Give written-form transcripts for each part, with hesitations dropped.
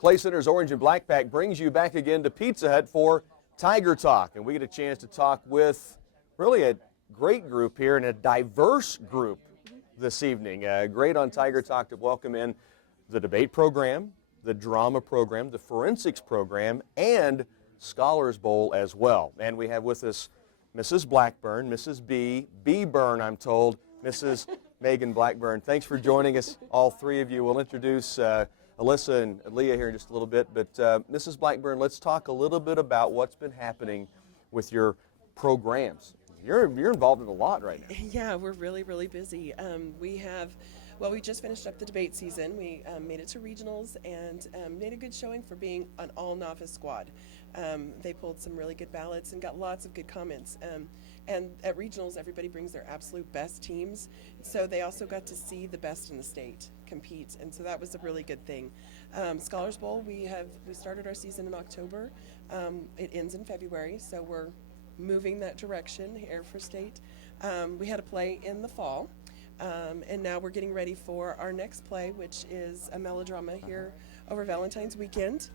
Clay Center's Orange and Black Pack brings you back again to Pizza Hut for Tiger Talk. And we get a chance to talk with really a great group here and a diverse group this evening. Great on Tiger Talk to welcome in the debate program, the drama program, the forensics program, and Scholars Bowl as well. And we have with us Mrs. Blackburn, Mrs. B. Burn, I'm told, Mrs. Megan Blackburn. Thanks for joining us, all three of you. We'll introduce Alyssa and Leah here in just a little bit. But Mrs. Blackburn, let's talk a little bit about what's been happening with your programs. You're involved in a lot right now. Yeah, we're really, really busy. We just finished up the debate season. We made it to regionals and made a good showing for being an all-novice squad. They pulled some really good ballots and got lots of good comments. And at regionals, everybody brings their absolute best teams. So they also got to see the best in the state compete, and so that was a really good thing. Scholars Bowl, we started our season in October. It ends in February, so we're moving that direction here for state. We had a play in the fall, and now we're getting ready for our next play, which is a melodrama here over Valentine's weekend.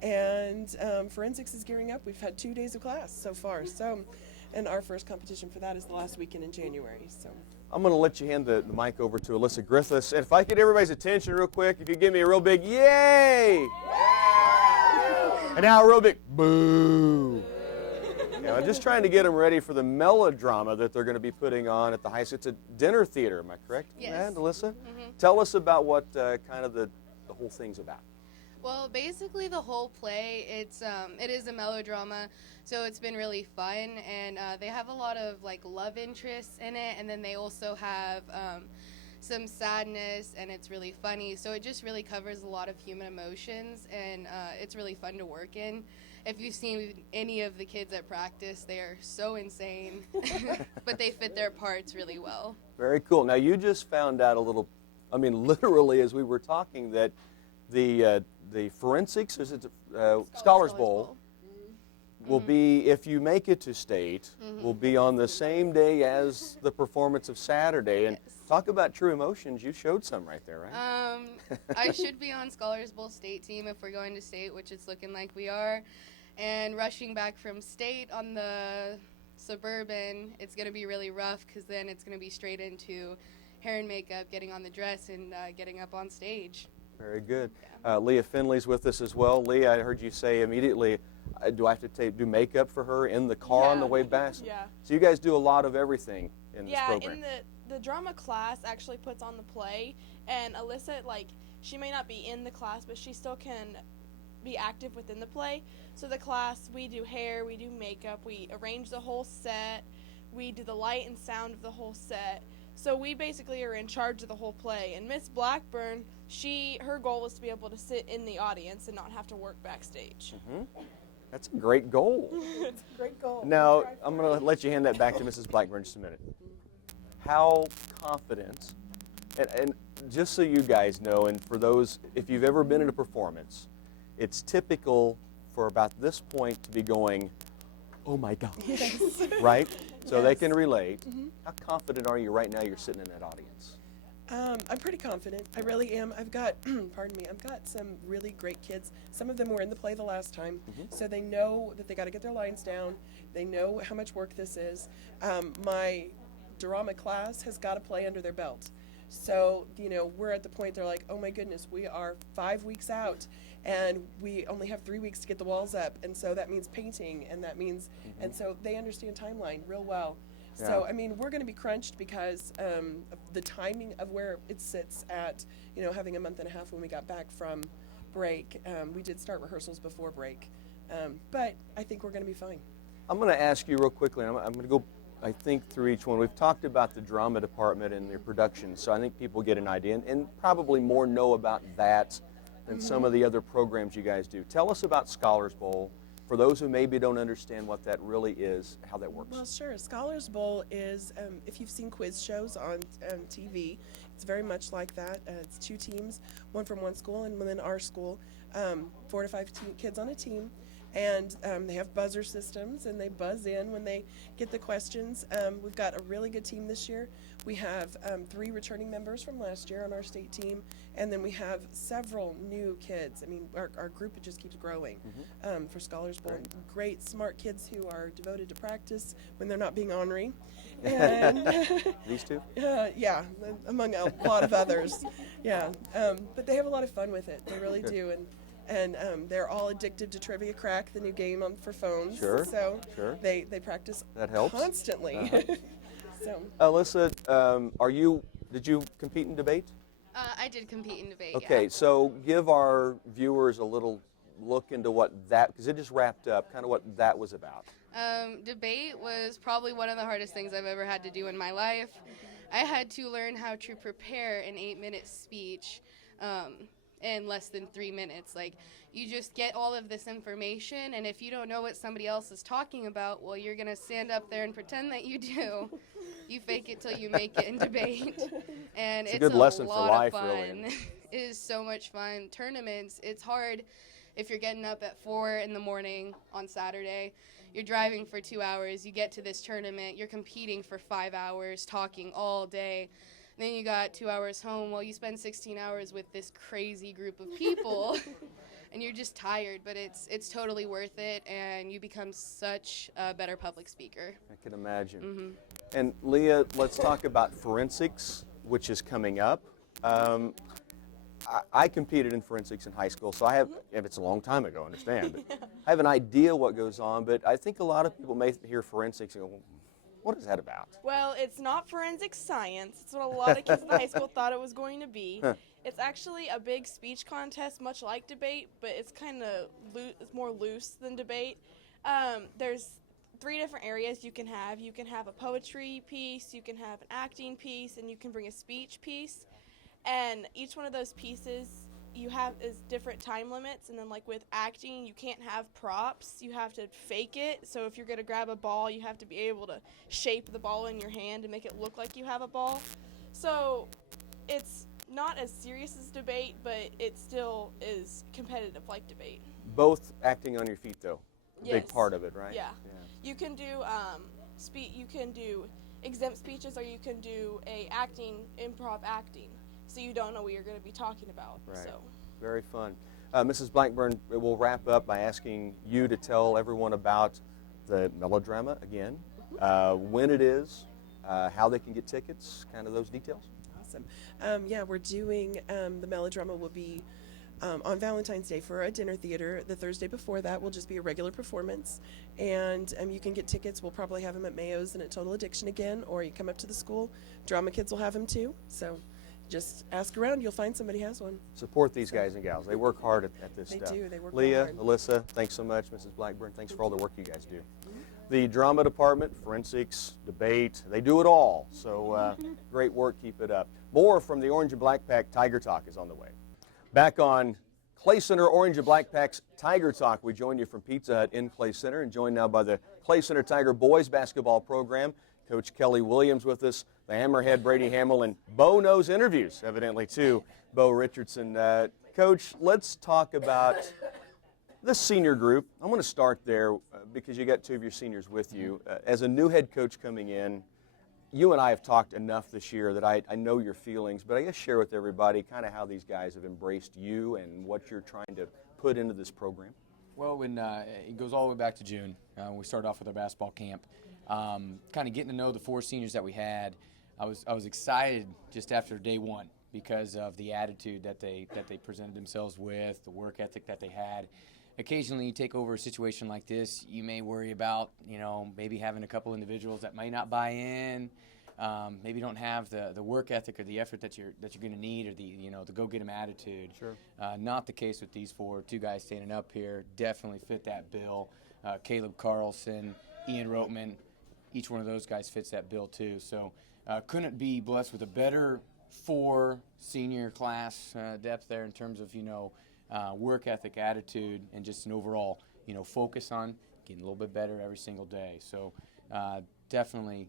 And forensics is gearing up. We've had 2 days of class so far. And our first competition for that is the last weekend in January. So I'm going to let you hand the mic over to Alyssa Griffiths. And if I get everybody's attention real quick, if you give me a real big yay! And now a real big boo! I'm just trying to get them ready for the melodrama that they're going to be putting on at the high school. It's a dinner theater, am I correct? Yes. Alyssa? Mm-hmm. Tell us about what kind of the whole thing's about. Well, basically the whole play, it is a melodrama, so it's been really fun, and they have a lot of love interests in it, and then they also have some sadness, and it's really funny. So it just really covers a lot of human emotions, and it's really fun to work in. If you've seen any of the kids at practice, they are so insane, but they fit their parts really well. Very cool. Now you just found out literally as we were talking, that the forensics, is it Scholars Bowl, will be, if you make it to state, will be on the same day as the performance of Saturday. And talk about true emotions. You showed some right there, right? I should be on Scholars Bowl state team if we're going to state, which it's looking like we are. And rushing back from state on the Suburban, it's going to be really rough because then it's going to be straight into hair and makeup, getting on the dress, and getting up on stage. Very good. Leah Finley's with us as well. Leah, I heard you say immediately, do I have to do makeup for her in the car on the way back? Yeah. So you guys do a lot of everything in this program. Yeah, the drama class actually puts on the play, and Alyssa, she may not be in the class, but she still can be active within the play. So the class, we do hair, we do makeup, we arrange the whole set, we do the light and sound of the whole set. So we basically are in charge of the whole play. And Miss Blackburn, her goal was to be able to sit in the audience and not have to work backstage. That's a great goal. It's a great goal. Now, I'm going to let you hand that back to Mrs. Blackburn in just a minute. How confident, and just so you guys know, and for those, if you've ever been in a performance, it's typical for about this point to be going, oh my gosh, right? So they can relate. How confident are you right now you're sitting in that audience? I'm pretty confident. I really am. I've got, I've got some really great kids. Some of them were in the play the last time, so they know that they got to get their lines down. They know how much work this is. My drama class has got a play under their belt. So, we're at the point they're like, oh my goodness, we are 5 weeks out, and we only have 3 weeks to get the walls up, and so that means painting, and that means, and so they understand timeline real well. Yeah. So, we're going to be crunched because of the timing of where it sits at, having a month and a half when we got back from break. We did start rehearsals before break, but I think we're going to be fine. I'm going to ask you real quickly, and I'm going to go, I think, through each one. We've talked about the drama department and their production, so I think people get an idea, and probably more know about that than some of the other programs you guys do. Tell us about Scholars Bowl, for those who maybe don't understand what that really is, how that works. Well, sure. Scholars Bowl is, if you've seen quiz shows on TV, it's very much like that. It's 2 teams, one from one school and one in our school, 4 to 5 kids on a team. And they have buzzer systems, and they buzz in when they get the questions. We've got a really good team this year. We have 3 returning members from last year on our state team, and then we have several new kids. I mean, our group just keeps growing for Scholars Bowl. Great, smart kids who are devoted to practice when they're not being ornery. And These two? yeah, among a lot of others. Yeah, but they have a lot of fun with it. They really do. And they're all addicted to Trivia Crack, the new game for phones. Sure, So sure. they practice That helps. constantly. So Alyssa, did you compete in debate? I did compete in debate. Okay, Yeah. so give our viewers a little look into what that, because it just wrapped up, kind of what that was about. Debate was probably one of the hardest things I've ever had to do in my life. I had to learn how to prepare an 8-minute speech in less than 3 minutes. Like, you just get all of this information, and if you don't know what somebody else is talking about, well, you're going to stand up there and pretend that you do. You fake it till you make it in debate. And It's a good lesson for lot life, of fun. really. It is so much fun. Tournaments, it's hard if you're getting up at 4 in the morning on Saturday. You're driving for 2 hours. You get to this tournament. You're competing for 5 hours, talking all day. Then you got 2 hours home. Well, you spend 16 hours with this crazy group of people, and you're just tired. But it's totally worth it, and you become such a better public speaker. I can imagine. Mm-hmm. And Leah, let's talk about forensics, which is coming up. I competed in forensics in high school, so I have, if it's a long time ago, I understand, but I have an idea what goes on, but I think a lot of people may hear forensics and go, what is that about? Well, it's not forensic science. It's what a lot of kids in high school thought it was going to be. It's actually a big speech contest, much like debate, but it's kind of it's more loose than debate. There's 3 different areas you can have. You can have a poetry piece, you can have an acting piece, and you can bring a speech piece. And each one of those pieces is different time limits. And then, like with acting, you can't have props. You have to fake it. So if you're going to grab a ball, you have to be able to shape the ball in your hand and make it look like you have a ball. So it's not as serious as debate, but it still is competitive like debate. Both acting on your feet, though, a big Yes. part of it, right? Yeah. You can do you can do exempt speeches, or you can do improv acting. So you don't know what you're going to be talking about. Right. So. Very fun. Mrs. Blackburn, we'll wrap up by asking you to tell everyone about the melodrama again, when it is, how they can get tickets, kind of those details. awesome. Yeah, we're doing the melodrama will be on Valentine's Day for a dinner theater. The Thursday before that will just be a regular performance, and you can get tickets. We'll probably have them at Mayo's and at Total Addiction again, or you come up to the school. Drama Kids will have them too. So just ask around. You'll find somebody has one. Support these guys and gals. They work hard at this They stuff. do. They work Leah, hard. Alyssa, thanks so much. Mrs. Blackburn, thanks for all the work you guys do. The drama department, forensics, debate, they do it all. So great work. Keep it up. More from the Orange and Black Pack Tiger Talk is on the way. Back on Clay Center Orange and Black Pack's Tiger Talk. We join you from Pizza Hut in Clay Center and joined now by the Clay Center Tiger boys basketball program. Coach Kelly Williams with us, the Hammerhead Brady Hamill, and Bo knows interviews, evidently, too, Bo Richardson. Coach, let's talk about the senior group. I want to start there because you got 2 of your seniors with you. As a new head coach coming in, you and I have talked enough this year that I know your feelings, but I guess share with everybody kind of how these guys have embraced you and what you're trying to put into this program. Well, when it goes all the way back to June, we started off with our basketball camp. Kind of getting to know the 4 seniors that we had, I was excited just after day 1 because of the attitude that they presented themselves with, the work ethic that they had. Occasionally, you take over a situation like this, you may worry about, maybe having a couple individuals that might not buy in, maybe don't have the work ethic or the effort that you're going to need, or the go-get-'em attitude. Sure. Not the case with these 4. 2 guys standing up here definitely fit that bill. Caleb Carlson, Ian Roteman, each one of those guys fits that bill too. So couldn't be blessed with a better 4 senior class depth there in terms of work ethic, attitude, and just an overall focus on getting a little bit better every single day. So definitely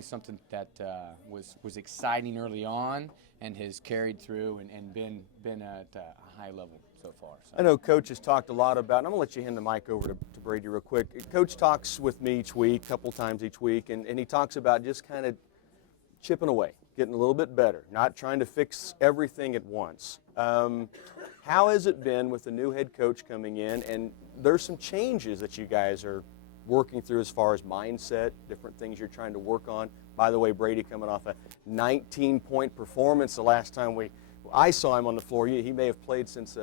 something that was exciting early on and has carried through and been at a high level. so far. So. I know Coach has talked a lot about, and I'm going to let you hand the mic over to Brady real quick. Coach talks with me each week, a couple times each week, and he talks about just kind of chipping away, getting a little bit better, not trying to fix everything at once. How has it been with the new head coach coming in? And there's some changes that you guys are working through as far as mindset, different things you're trying to work on. By the way, Brady coming off a 19-point performance the last time I saw him on the floor. He may have played since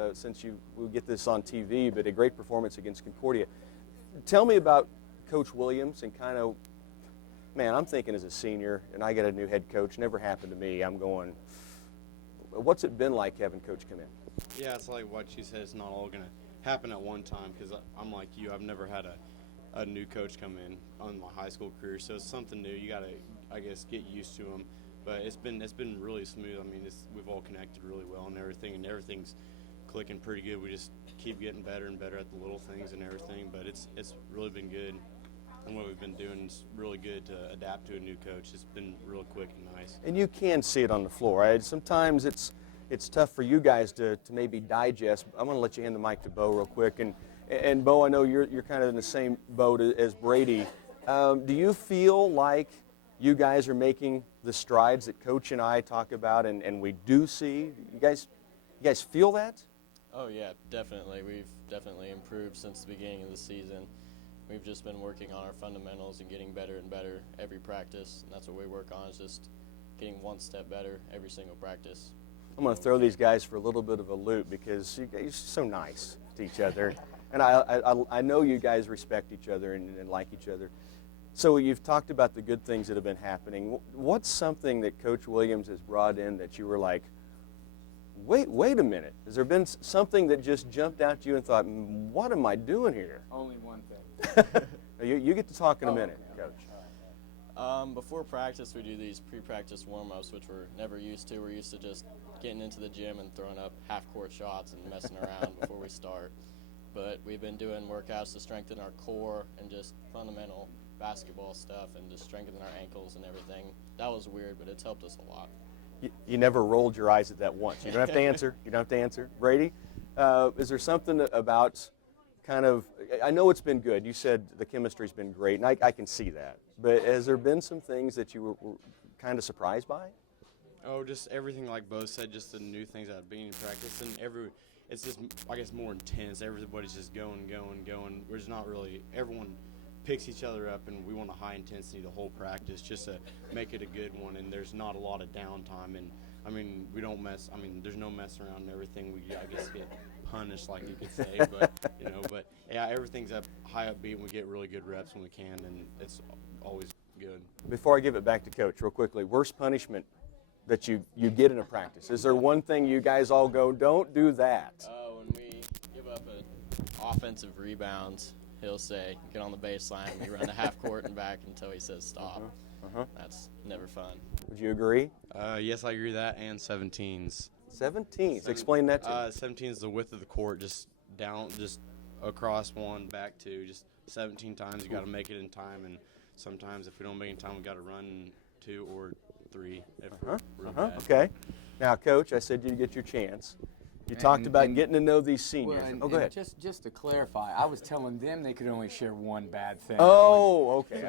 we get this on TV, but a great performance against Concordia. Tell me about Coach Williams and kind of, man, I'm thinking as a senior, and I get a new head coach. Never happened to me. I'm going, what's it been like having Coach come in? Yeah, it's like what she said. It's not all going to happen at one time because I'm like you. I've never had a new coach come in on my high school career, so it's something new. You got to, I guess, get used to them. But it's been really smooth. I mean, we've all connected really well and everything's clicking pretty good. We just keep getting better and better at the little things and everything. But it's really been good. And what we've been doing is really good to adapt to a new coach. It's been real quick and nice. And you can see it on the floor, right? Sometimes it's tough for you guys to maybe digest. I'm going to let you hand the mic to Bo real quick. And Bo, I know you're kind of in the same boat as Brady. Do you feel like you guys are making the strides that Coach and I talk about and we do see? You guys feel that? Oh yeah, definitely. We've definitely improved since the beginning of the season. We've just been working on our fundamentals and getting better and better every practice. And that's what we work on, is just getting one step better every single practice. I'm going to throw these guys for a little bit of a loop because you guys are so nice to each other. And I know you guys respect each other and like each other. So you've talked about the good things that have been happening. What's something that Coach Williams has brought in that you were like, wait a minute. Has there been something that just jumped out to you and thought, what am I doing here? Only one thing. You get to talk in a minute, okay. Coach. Before practice, we do these pre-practice warm-ups, which we're never used to. We're used to just getting into the gym and throwing up half-court shots and messing around before we start. But we've been doing workouts to strengthen our core and just fundamental basketball stuff and just strengthen our ankles and everything. That was weird, but it's helped us a lot. You never rolled your eyes at that once. You don't have to answer. You don't have to answer. Brady, is there something about kind of, I know it's been good. You said the chemistry's been great, and I can see that. But has there been some things that you were kind of surprised by? Oh, just everything like Bo said, just the new things that have been in practice. And it's just, I guess, more intense. Everybody's just going. There's not really, everyone picks each other up, and we want a high intensity the whole practice just to make it a good one. And there's not a lot of downtime. And I mean, we don't mess. I mean, there's no mess around and everything. We, I guess, get punished, like you could say. But yeah, everything's up high upbeat, and we get really good reps when we can, and it's always good. Before I give it back to Coach, real quickly, worst punishment that you get in a practice? Is there one thing you guys all go, don't do that? When we give up an offensive rebounds, he'll say, get on the baseline. We run the half court and back until he says stop. That's never fun. Would you agree? Yes, I agree with that, and 17s. 17s. Explain that to me. 17 is the width of the court, just down, just across one, back two, just 17 times. You got to make it in time, and sometimes if we don't make it in time, we got to run 2 or 3. Okay. Now, Coach, I said you'd get your chance. You talked about getting to know these seniors. Well, go ahead. Just to clarify, I was telling them they could only share one bad thing. Oh, okay. So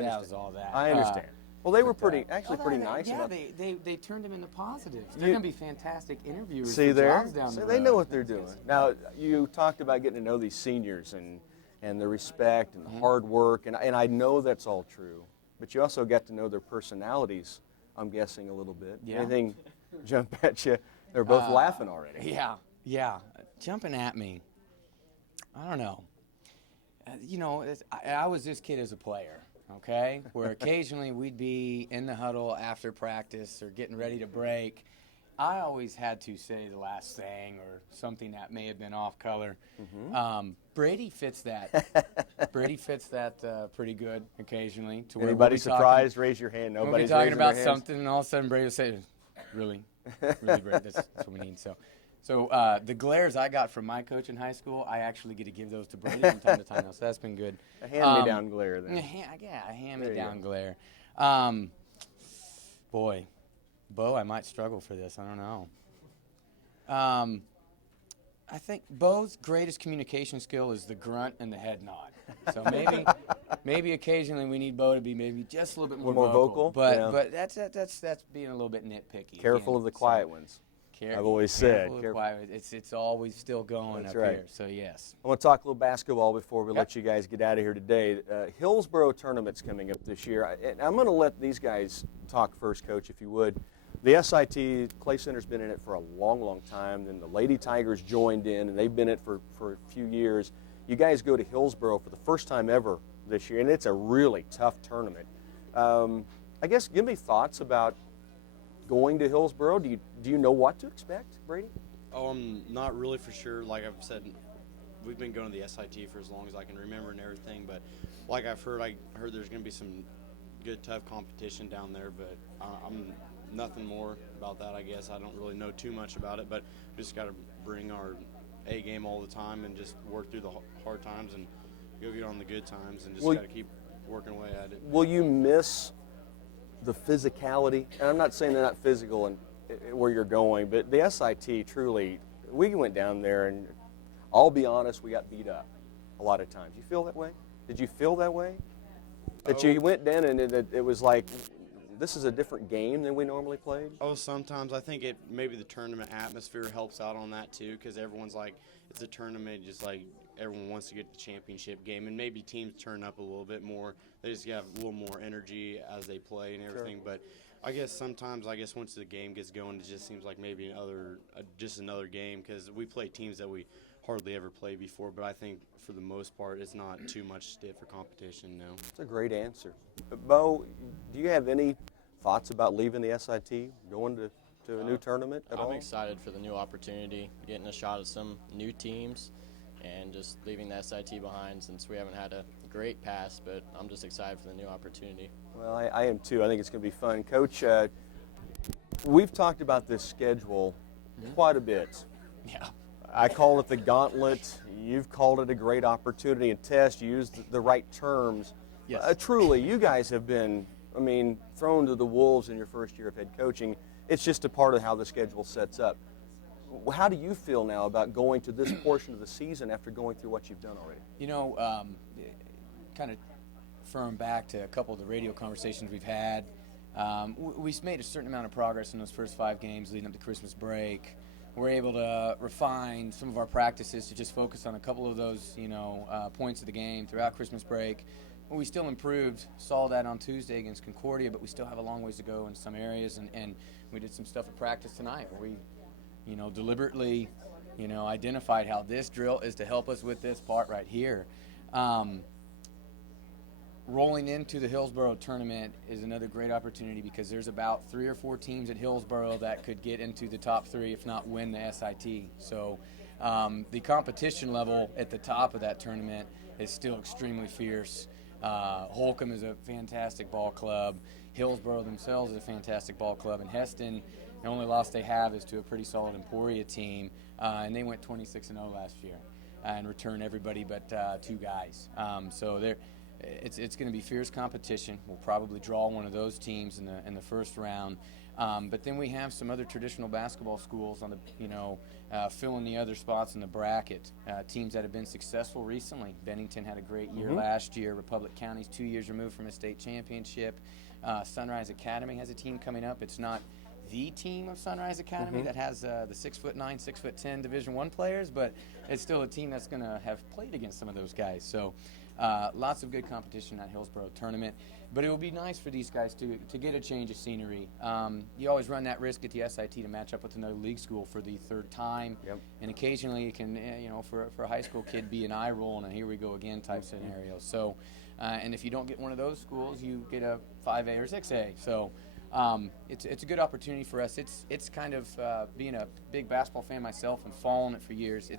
that was all that. I understand. Well, they were pretty nice. Yeah, about they turned them into positives. They're going to be fantastic interviewers. See for there? jobs down the So they road. know what they're doing. Now, you talked about getting to know these seniors and the respect and the hard work, and I know that's all true. But you also got to know their personalities, I'm guessing, a little bit. Yeah. Anything jump at you? They're both laughing already. Yeah. Jumping at me. I don't know. I was this kid as a player, okay? Where occasionally we'd be in the huddle after practice or getting ready to break. I always had to say the last thing or something that may have been off color. Brady fits that. Brady fits that pretty good occasionally. To where Anybody we'll be surprised? Raise your hand. We'll be Nobody's talking raising about their hands. something, and all of a sudden Brady will say, really, Brady, that's what we need. So the glares I got from my coach in high school, I actually get to give those to Brady from time to time now, so that's been good. A hand-me-down glare then. A hand-me-down you glare. Boy, Bo, I might struggle for this. I don't know. I think Bo's greatest communication skill is the grunt and the head nod. So maybe occasionally we need Bo to be maybe just a little bit more vocal. But Yeah. but that's being a little bit nitpicky. Careful Again, of the quiet ones. I've always said. Careful of the quiet. It's always still going That's up right. here. So yes. I want to talk a little basketball before we Yep. let you guys get out of here today. Hillsboro tournament's coming up this year. I'm going to let these guys talk first, Coach, if you would. The SIT, Clay Center's been in it for a long, long time. Then the Lady Tigers joined in, and they've been in it for a few years. You guys go to Hillsboro for the first time ever this year, and it's a really tough tournament. I guess give me thoughts about going to Hillsboro. Do you know what to expect, Brady? Not really for sure. Like I've said, we've been going to the SIT for as long as I can remember and everything. But like I heard there's going to be some good, tough competition down there. But I'm nothing more about that, I guess. I don't really know too much about it. But we just got to bring our A game all the time and just work through the hard times and go get on the good times and just got to keep working away at it. Will you miss the physicality? And I'm not saying they're not physical and where you're going, but the SIT truly, we went down there and I'll be honest, we got beat up a lot of times. You feel that way? Did you feel that way? That you went down and it was like, this is a different game than we normally played? Oh, sometimes I think maybe the tournament atmosphere helps out on that too, because everyone's like, it's a tournament, just like everyone wants to get the championship game, and maybe teams turn up a little bit more. They just have a little more energy as they play and everything. Sure. But I guess sometimes, once the game gets going, it just seems like maybe just another game, because we play teams that we hardly ever played before. But I think for the most part, it's not too much stiff or competition now. That's a great answer. Bo, do you have any thoughts about leaving the SIT, going to a new tournament at all? I'm excited for the new opportunity, getting a shot at some new teams, and just leaving the SIT behind since we haven't had a great past, but I'm just excited for the new opportunity. Well, I am too. I think it's going to be fun. Coach, we've talked about this schedule quite a bit. Yeah. I call it the gauntlet. You've called it a great opportunity and test. You used the right terms. Yes. Truly, you guys have been, thrown to the wolves in your first year of head coaching. It's just a part of how the schedule sets up. How do you feel now about going to this portion of the season after going through what you've done already? You know, kind of referring back to a couple of the radio conversations we've had, we made a certain amount of progress in those first 5 games leading up to Christmas break. We're able to refine some of our practices to just focus on a couple of those, points of the game throughout Christmas break. We still improved, saw that on Tuesday against Concordia, but we still have a long ways to go in some areas, and we did some stuff at practice tonight where we, deliberately, identified how this drill is to help us with this part right here. Rolling into the Hillsboro tournament is another great opportunity because there's about 3 or 4 teams at Hillsboro that could get into the top 3, if not win the SIT. So the competition level at the top of that tournament is still extremely fierce. Holcomb is a fantastic ball club. Hillsboro themselves is a fantastic ball club. And Heston, the only loss they have is to a pretty solid Emporia team, and they went 26-0 last year and returned everybody but 2 guys. So it's going to be fierce competition. We'll probably draw one of those teams in the first round. But then we have some other traditional basketball schools on the, filling the other spots in the bracket. Teams that have been successful recently. Bennington had a great year last year. Republic County's 2 years removed from a state championship. Sunrise Academy has a team coming up. It's not the team of Sunrise Academy that has the 6'9", 6'10" Division I players, but it's still a team that's going to have played against some of those guys. So lots of good competition at Hillsboro tournament. But it would be nice for these guys to get a change of scenery. You always run that risk at the SIT to match up with another league school for the 3rd time. Yep. And occasionally it can, for a high school kid, be an eye roll and a here we go again type scenario. So, and if you don't get one of those schools, you get a 5A or 6A. So it's a good opportunity for us. It's kind of being a big basketball fan myself and following it for years.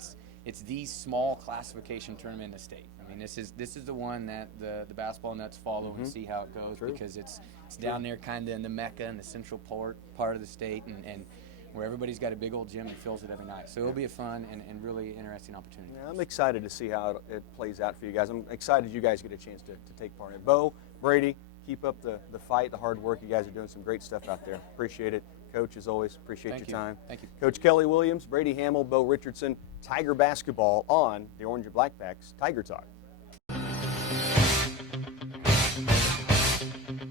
It's the small classification tournament in the state. This is the one that the basketball nuts follow and see how it goes. True. Because it's down there kind of in the Mecca in the central part of the state and where everybody's got a big old gym and fills it every night. So it'll be a fun and really interesting opportunity. Yeah, I'm excited to see how it plays out for you guys. I'm excited you guys get a chance to take part in it. Bo, Brady, Keep up the fight, the hard work. You guys are doing some great stuff out there. Appreciate it. Coach, as always, appreciate Thank your you. time. Thank you. Coach Kelly Williams, Brady Hamill, Bo Richardson, Tiger Basketball on the Orange and Black Packs Tiger Talk.